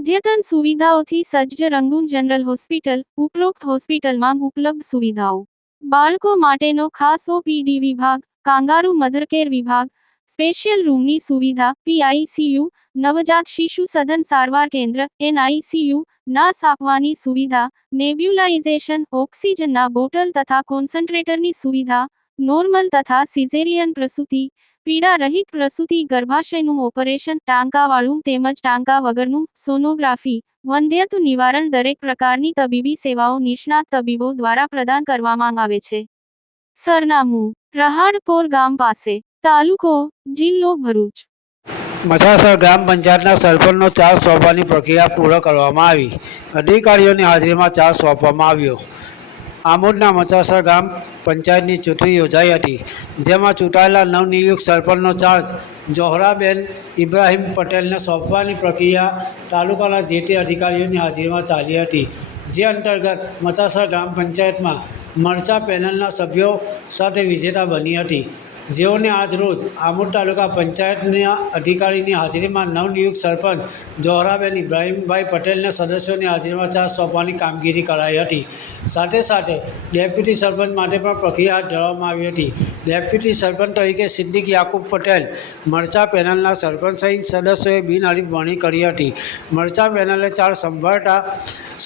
અદ્યતન સુવિધાઓથી સજ્જ રંગૂન જનરલ હોસ્પિટલ. ઉપરોક્ત હોસ્પિટલમાં ઉપલબ્ધ સુવિધાઓ: બાળકો માટેનો ખાસ ઓપીડી વિભાગ, કાંગારૂ મધરકેર વિભાગ, સ્પેશિયલ રૂમની સુવિધા, પીઆઈસીયુ, નવજાત શિશુ સઘન સારવાર કેન્દ્ર, એનઆઈસીયુ, નાસ આપવાની સુવિધા, નેબ્યુલાઇઝેશન, ઓક્સિજનના બોટલ તથા કોન્સન્ટ્રેટરની સુવિધા, નોર્મલ તથા સિઝેરિયન પ્રસૂતિ, પીડા રહિત પ્રસૂતિ, ગર્ભાશયનું ઓપરેશન, ટાંકાવાળું તેમજ ટાંકા વગરનું, સોનોગ્રાફી, વંધ્યત્વ નિવારણ, દરેક પ્રકારની તબીબી સેવાઓ નિષ્ણાત તબીબો દ્વારા પ્રદાન કરવામાં આવે છે. સરનામું: રહાડપોર ગામ પાસે, તાલુકો, જિલ્લો ભરૂચ. મસાસર ગ્રામ પંચાયતના સરપંચનો ચાર્જ સોંપવાની પ્રક્રિયા પૂર્ણ કરવામાં આવી. અધિકારીઓની હાજરીમાં ચાર્જ સોંપવામાં આવ્યો. આમોદના મસાસર ગ્રામ પંચાયતની ચૂંટણી યોજાઈ હતી, જેમાં ચૂંટાયેલા નવનિયુક્ત સરપંચનો ચાર્જ ઝોહરાબેન ઇબ્રાહીમ પટેલને સોંપવાની પ્રક્રિયા તાલુકાના જે તે અધિકારીઓની હાજરીમાં ચાલી હતી. જે અંતર્ગત મસાસર ગ્રામ પંચાયતમાં મરચા પેનલના સભ્યો સાથે વિજેતા બની હતી, જેઓને આજ રોજ આમોદ તાલુકા પંચાયતના અધિકારીની હાજરીમાં નવનિયુક્ત સરપંચ ઝોહરાબેન ઇબ્રાહીમભાઈ પટેલને સદસ્યોની હાજરીમાં ચાર્જ સોંપવાની કામગીરી કરાઈ હતી. સાથે સાથે ડેપ્યુટી સરપંચ માટે પણ પ્રક્રિયા હાથ ધરવામાં આવી હતી. ડેપ્યુટી સરપંચ તરીકે સિદ્દીક યાકુબ પટેલ મરચા પેનલના સરપંચ સહિત સદસ્યોએ બિનહરીફ વરણી કરી હતી. મરચા પેનલે ચાર્જ સંભાળતા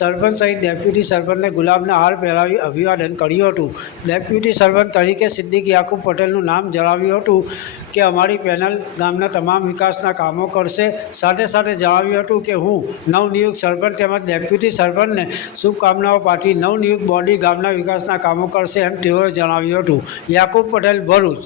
સરપંચ સહિત ડેપ્યુટી સરપંચને ગુલાબના હાર પહેરાવી અભિવાદન કર્યું હતું. ડેપ્યુટી સરપંચ તરીકે સિદ્દીક યાકુબ પટેલનું નામ જણાવ્યું હતું કે અમારી પેનલ ગામના તમામ વિકાસના કામો કરશે. સાથે સાથે જણાવ્યું હતું કે હું નવનિયુક્ત સરપંચ તેમજ ડેપ્યુટી સરપંચને શુભકામનાઓ પાઠવી નવનિયુક્ત બોડી ગામના વિકાસના કામો કરશે, એમ તેઓએ જણાવ્યું હતું. યાકુબ પટેલ, ભરૂચ.